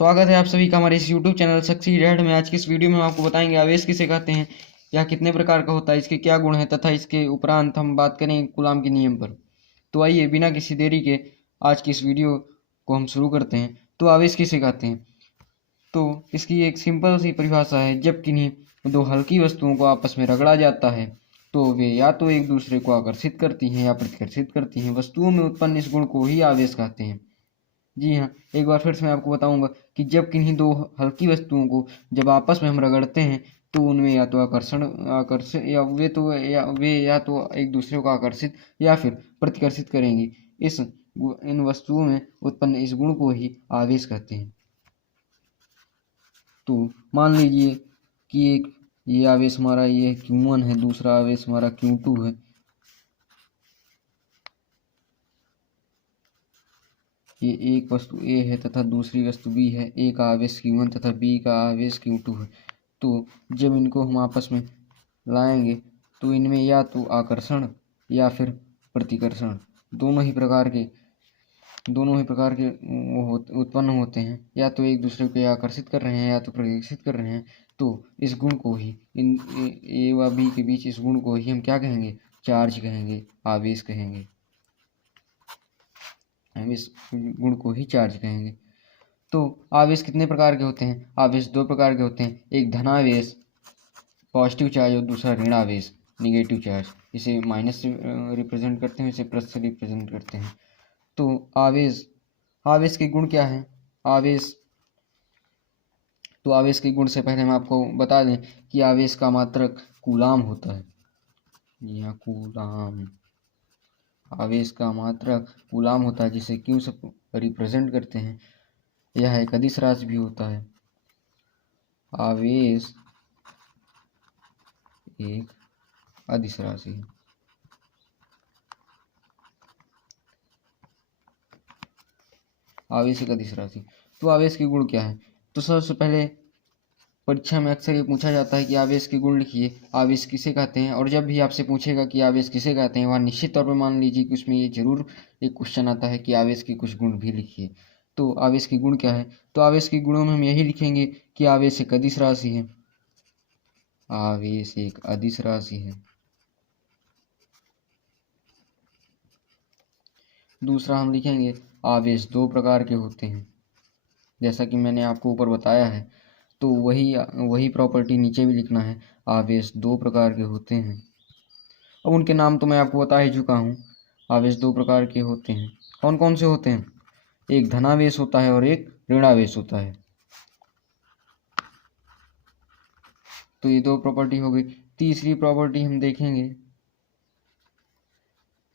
स्वागत है आप सभी का हमारे इस YouTube चैनल सक्सीड हेड में। आज की इस वीडियो में हम आपको बताएंगे आवेश किसे कहते हैं, यह कितने प्रकार का होता है, इसके क्या गुण हैं तथा इसके उपरांत हम बात करें कूलाम के नियम पर। तो आइए बिना किसी देरी के आज की इस वीडियो को हम शुरू करते हैं। तो आवेश किसे कहते हैं, तो इसकी एक सिंपल सी परिभाषा है। जब किन्हीं दो हल्की वस्तुओं को आपस में रगड़ा जाता है तो वे या तो एक दूसरे को आकर्षित करती हैं या प्रतिकर्षित करती हैं। वस्तुओं में उत्पन्न इस गुण को ही आवेश कहते हैं। जी हाँ, एक बार फिर से मैं आपको बताऊंगा कि जब किन्हीं दो हल्की वस्तुओं को जब आपस में हम रगड़ते हैं तो उनमें या तो आकर्षण या तो एक दूसरे को आकर्षित या फिर प्रतिकर्षित करेंगी। इन वस्तुओं में उत्पन्न इस गुण को ही आवेश कहते हैं। तो मान लीजिए कि ये आवेश हमारा ये Q1 है, दूसरा आवेश हमारा Q2 है। ये एक वस्तु A है तथा दूसरी वस्तु B है। A का आवेश Q1 तथा B का आवेश Q2 है। तो जब इनको हम आपस में लाएंगे तो इनमें या तो आकर्षण या फिर प्रतिकर्षण दोनों ही प्रकार के उत्पन्न होते हैं। या तो एक दूसरे को आकर्षित कर रहे हैं या तो प्रतिकर्षित कर रहे हैं। तो इस गुण को ही इन A व B के बीच इस गुण को ही हम क्या कहेंगे? चार्ज कहेंगे, आवेश कहेंगे। हम इस गुण को ही चार्ज कहेंगे। तो आवेश कितने प्रकार के होते हैं? आवेश दो प्रकार के होते हैं, एक धनावेश पॉजिटिव चार्ज और दूसरा ऋणावेश निगेटिव चार्ज। इसे माइनस से रिप्रेजेंट करते हैं, इसे प्लस से रिप्रेजेंट करते हैं। तो आवेश के गुण क्या हैं? आवेश के गुण से पहले हम आपको बता दें कि आवेश का मात्रक कूलाम होता है। यहाँ कूलाम, आवेश का मात्रक कूलाम होता है, जिसे क्यू से रिप्रेजेंट करते हैं। यह एक अदिश राशि भी होता है। आवेश एक अदिश राशि है। आवेश एक अदिश राशि। तो आवेश के गुण क्या है? तो सबसे पहले परीक्षा में अक्सर ये पूछा जाता है कि आवेश के गुण लिखिए, आवेश किसे कहते हैं। और जब भी आपसे पूछेगा कि आवेश किसे कहते हैं, वहाँ निश्चित तौर पर मान लीजिए कि उसमें ये जरूर एक क्वेश्चन आता है कि आवेश के कुछ गुण भी लिखिए। तो आवेश के गुण क्या है? तो आवेश के गुणों में हम यही लिखेंगे कि आवेश एक अदिश राशि है। आवेश एक अदिश राशि है। दूसरा हम लिखेंगे आवेश दो प्रकार के होते हैं। जैसा कि मैंने आपको ऊपर बताया है, तो वही प्रॉपर्टी नीचे भी लिखना है। आवेश दो प्रकार के होते हैं। अब उनके नाम तो मैं आपको बता ही चुका हूँ। आवेश दो प्रकार के होते हैं। कौन कौन से होते हैं? एक धनावेश होता है और एक ऋणावेश होता है। तो ये दो प्रॉपर्टी हो गई। तीसरी प्रॉपर्टी हम देखेंगे।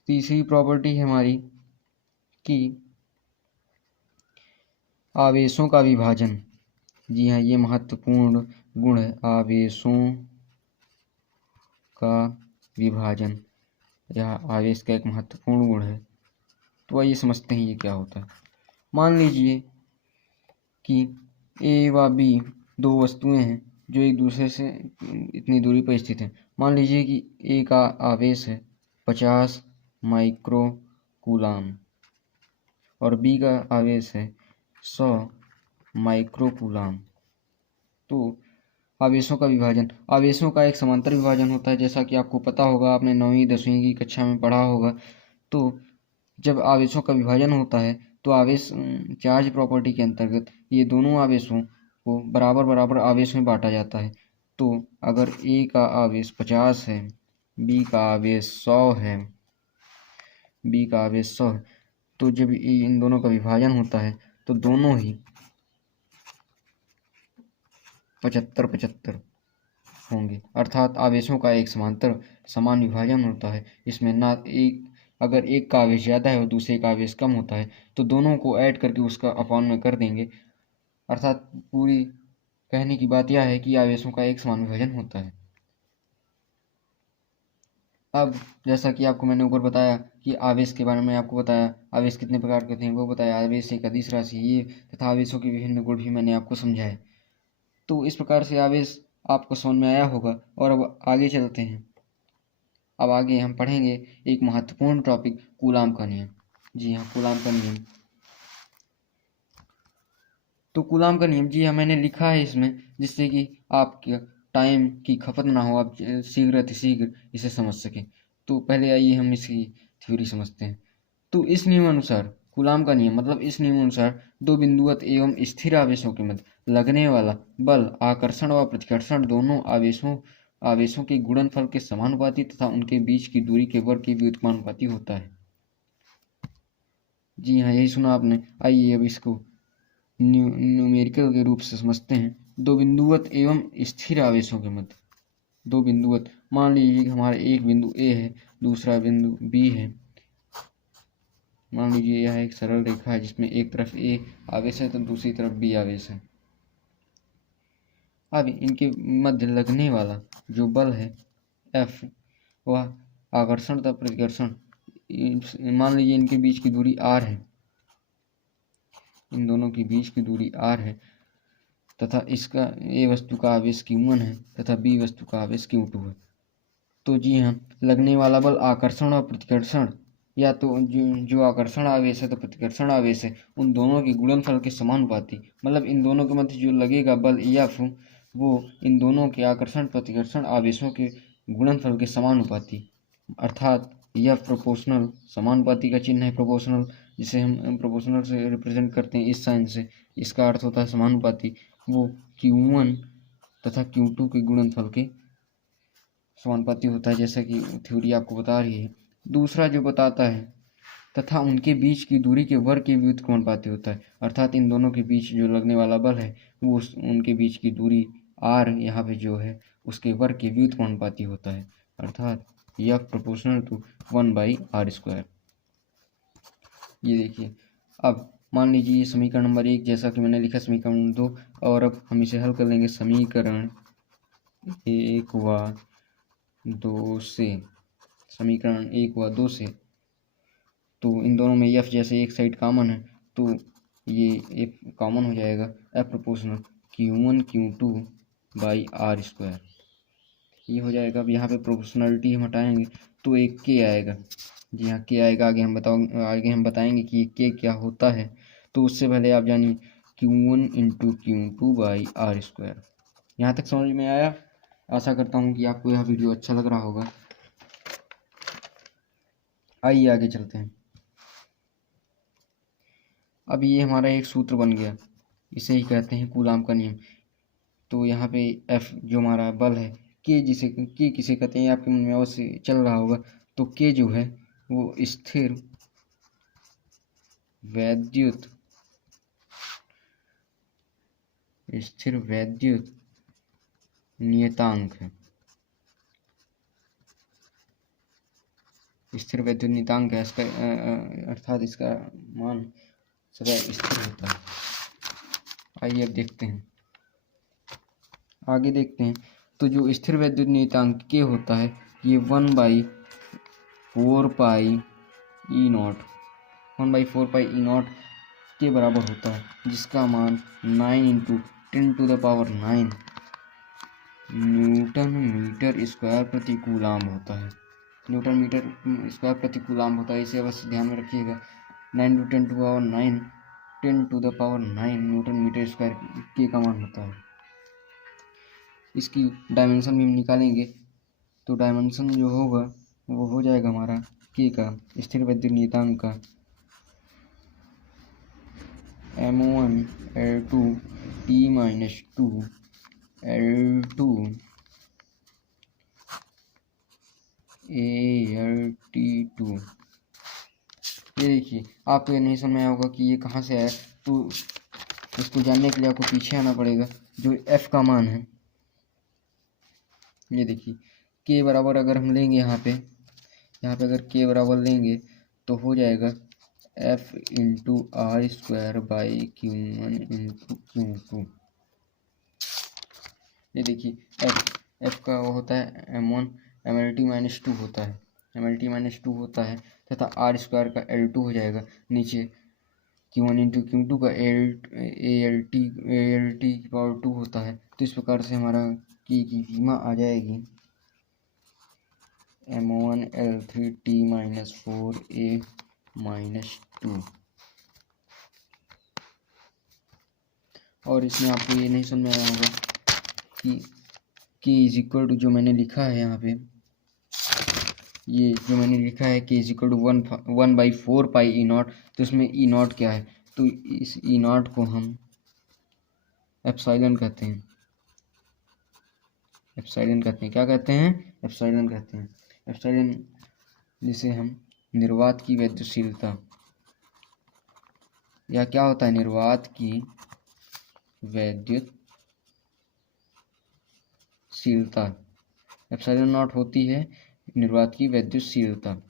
तीसरी प्रॉपर्टी है हमारी कि आवेशों का विभाजन। जी हाँ, ये महत्वपूर्ण गुण है, आवेशों का विभाजन। यह आवेश का एक महत्वपूर्ण गुण है। तो आइए समझते हैं ये क्या होता है। मान लीजिए कि A व B दो वस्तुएं हैं जो एक दूसरे से इतनी दूरी पर स्थित हैं। मान लीजिए कि A का आवेश है 50 माइक्रो कूलाम और B का आवेश है 100 माइक्रो कूलाम। तो आवेशों का विभाजन, आवेशों का एक समांतर विभाजन होता है। जैसा कि आपको पता होगा, आपने 9वीं 10वीं की कक्षा में पढ़ा होगा। तो जब आवेशों का विभाजन होता है तो आवेश चार्ज प्रॉपर्टी के अंतर्गत ये दोनों आवेशों को बराबर बराबर आवेश में बांटा जाता है। तो अगर A का आवेश 50 है, B का आवेश 100 है, तो जब इन दोनों का विभाजन होता है तो दोनों ही 75-75 होंगे। अर्थात आवेशों का एक समांतर समान विभाजन होता है। इसमें ना अगर एक का आवेश ज़्यादा है और दूसरे का आवेश कम होता है तो दोनों को ऐड करके उसका अपॉन में कर देंगे। अर्थात पूरी कहने की बात यह है कि आवेशों का एक समान विभाजन होता है। अब जैसा कि आपको मैंने ऊपर बताया कि आवेश के बारे में आपको बताया, आवेश कितने प्रकार के होते हैं वो बताया, आवेश एक अदिश राशि ये तथा आवेशों के विभिन्न गुण भी मैंने आपको समझाए। तो इस प्रकार से आवेश आपको समझ में आया होगा। और अब आगे चलते हैं। अब आगे हम पढ़ेंगे एक महत्वपूर्ण टॉपिक, कूलाम का नियम। जी हाँ, कूलाम का नियम। तो कूलाम का नियम जी हाँ मैंने लिखा है इसमें, जिससे कि आपके टाइम की खपत ना हो, आप शीघ्र अतिशीघ्र इसे समझ सकें। तो पहले आइए हम इसकी थ्योरी समझते हैं। तो इस नियमानुसार, कूलाम का नियम मतलब इस नियमानुसार दो बिंदुवत एवं स्थिर आवेशों के मध्य लगने वाला बल आकर्षण व प्रतिकर्षण दोनों आवेशों के गुणनफल के समानुपाती तथा उनके बीच की दूरी के वर्ग के व्युत्क्रमानुपाती होता है। जी हाँ, यही सुना आपने। आइए अब इसको न्यूमेरिकल के रूप से समझते हैं। दो बिंदुवत एवं स्थिर आवेशों के मध्य, दो बिंदुवत, मान लीजिए कि हमारा एक बिंदु ए है, दूसरा बिंदु बी है। मान लीजिए यह एक सरल रेखा है जिसमें एक तरफ ए आवेश है तो दूसरी तरफ बी आवेश है। अब इनके मध्य लगने वाला जो बल है एफ, वह आकर्षण तथा प्रतिकर्षण, मान लीजिए इनके बीच की दूरी आर है, इन दोनों के बीच की दूरी आर है तथा इसका ए वस्तु का आवेश Q1 है तथा बी वस्तु का आवेश Q2 है। तो जी हाँ, लगने वाला बल आकर्षण और प्रतिकर्षण, या तो जो आकर्षण आवेश है तो प्रतिकर्षण आवेश है, उन दोनों के गुणनफल के समानुपाती, मतलब इन दोनों के मध्य जो लगेगा बल F वो इन दोनों के आकर्षण प्रतिकर्षण आवेशों के गुणनफल के समानुपाती, अर्थात यह प्रोपोर्शनल, समानुपाती का चिन्ह है प्रोपोर्शनल, जिसे हम प्रोपोर्शनल से रिप्रेजेंट करते हैं इस साइन से, इसका अर्थ होता है समानुपाती, वो Q1 तथा Q2 के गुणनफल के समानुपाती होता है, जैसा कि थ्योरी आपको बता रही है। दूसरा जो बताता है तथा उनके बीच की दूरी के वर्ग के व्युत्क्रमानुपाती होता है, अर्थात इन दोनों के बीच जो लगने वाला बल है वो उनके बीच की दूरी r यहाँ पे जो है उसके वर्ग के व्युत्क्रमानुपाती होता है, अर्थात यह प्रोपोर्शनल टू 1/r²। ये देखिए, अब मान लीजिए ये समीकरण नंबर 1 जैसा कि मैंने लिखा समीकरण 2, और अब हम इसे हल कर लेंगे समीकरण 1 व 2 से, समीकरण 1 व 2 से। तो इन दोनों में एफ जैसे एक साइड कॉमन है तो ये एफ कॉमन हो जाएगा, एफ प्रोपोर्शनल Q1 Q2/r², ये हो जाएगा। अब यहाँ पे प्रोपोर्शनलिटी हम हटाएंगे तो एक के आएगा। जी हाँ, के आएगा। आगे हम बताएंगे कि ये के क्या होता है। तो उससे पहले आप जानिए Q1 × Q2/r²। यहाँ तक समझ में आया? आशा करता हूँ कि आपको यह वीडियो अच्छा लग रहा होगा। आइए आगे चलते हैं। अब ये हमारा एक सूत्र बन गया, इसे ही कहते हैं कूलाम का नियम। तो यहाँ पे F जो हमारा बल है, के किसे कहते हैं आपके मन में अवश्य चल रहा होगा। तो के जो है वो स्थिर वैद्युत नियतांक है। स्थिर वैद्युत नियतांक है इसका, अर्थात इसका मान सदैव स्थिर होता है। आइए अब देखते हैं, आगे देखते हैं। तो जो स्थिर वैद्युत नियतांक के होता है ये 1/4πe0 के बराबर होता है, जिसका मान 9 × 10⁹ न्यूटन मीटर स्क्वायर प्रति कूलाम होता है। न्यूटन मीटर स्क्वायर प्रति कूलाम होता है, इसे अवश्य ध्यान में रखिएगा। 9 × 10⁹ न्यूटन मीटर स्क्वायर के का मान होता है। इसकी डायमेंशन भी हम निकालेंगे तो डायमेंशन जो होगा वो हो जाएगा हमारा के का, स्थिर वैद्युत नियतांक का, M1 L2 T-2 L2 ALT2। ये देखिए, आपको ये नहीं समझ में आया होगा कि ये कहाँ से आया, तो इसको जानने के लिए आपको पीछे आना पड़ेगा। जो F का मान है, ये देखिए के बराबर अगर हम लेंगे यहाँ पे अगर के बराबर लेंगे तो हो जाएगा F × r²/Q1 × Q2। ये देखिए F का वो होता है M1 MLT-2 होता है, MLT-2 होता है तथा r² का L2 हो जाएगा। नीचे Q1 × Q2 का ALT2 होता है। तो इस प्रकार से हमारा की सीमा आ जाएगी M1 L3 T-4a-2। और इसमें आपको ये नहीं समझ में आया होगा कि के इज इक्वल टू, जो मैंने लिखा है यहाँ पे, ये जो मैंने लिखा है K is equal to 1/4 pi E naught, तो इसमें ई नॉट क्या है, तो इस ई नॉट को हम एप्सिलॉन कहते हैं। एप्सिलॉन कहते हैं, क्या कहते हैं, एप्सिलॉन कहते हैं। एप्सिलॉन जिसे हम निर्वात की वैद्युशीलता, या क्या होता है, निर्वात की वैद्युतशीलता, एप्सिलॉन नॉट होती है निर्वात की वैद्युतशीलता।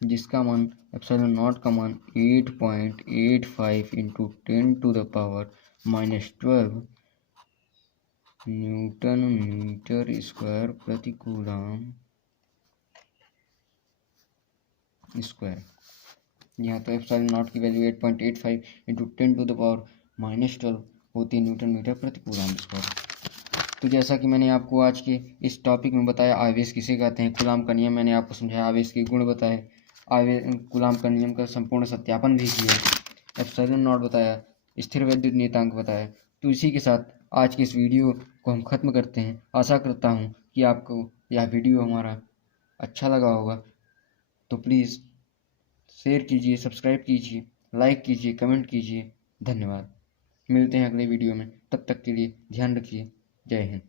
जिसका मान एप्सिलॉन नॉट का मान 8.85 इंटू 10⁻⁻12 न्यूटन मीटर स्क्वायर प्रति कूलम स्क्वायर। यहाँ तो एप्सिलॉन नॉट की वैल्यू 8.85 इंटू 10⁻⁻12 होती है न्यूटन मीटर प्रति कूलम स्क्वायर। तो जैसा कि मैंने आपको आज के इस टॉपिक में बताया, आवेश किसे कहते हैं, कूलाम का नियम मैंने आपको समझाया, आवेश के गुण बताए, कूलाम का नियम का संपूर्ण सत्यापन भी किया, एप्सिलॉन नॉट बताया, स्थिर वैद्युत नियतांक बताया। तो इसी के साथ आज की इस वीडियो को हम खत्म करते हैं। आशा करता हूँ कि आपको यह वीडियो हमारा अच्छा लगा होगा। तो प्लीज़ शेयर कीजिए, सब्सक्राइब कीजिए, लाइक कीजिए, कमेंट कीजिए। धन्यवाद। मिलते हैं अगले वीडियो में, तब तक के लिए ध्यान रखिए। जय हिंद।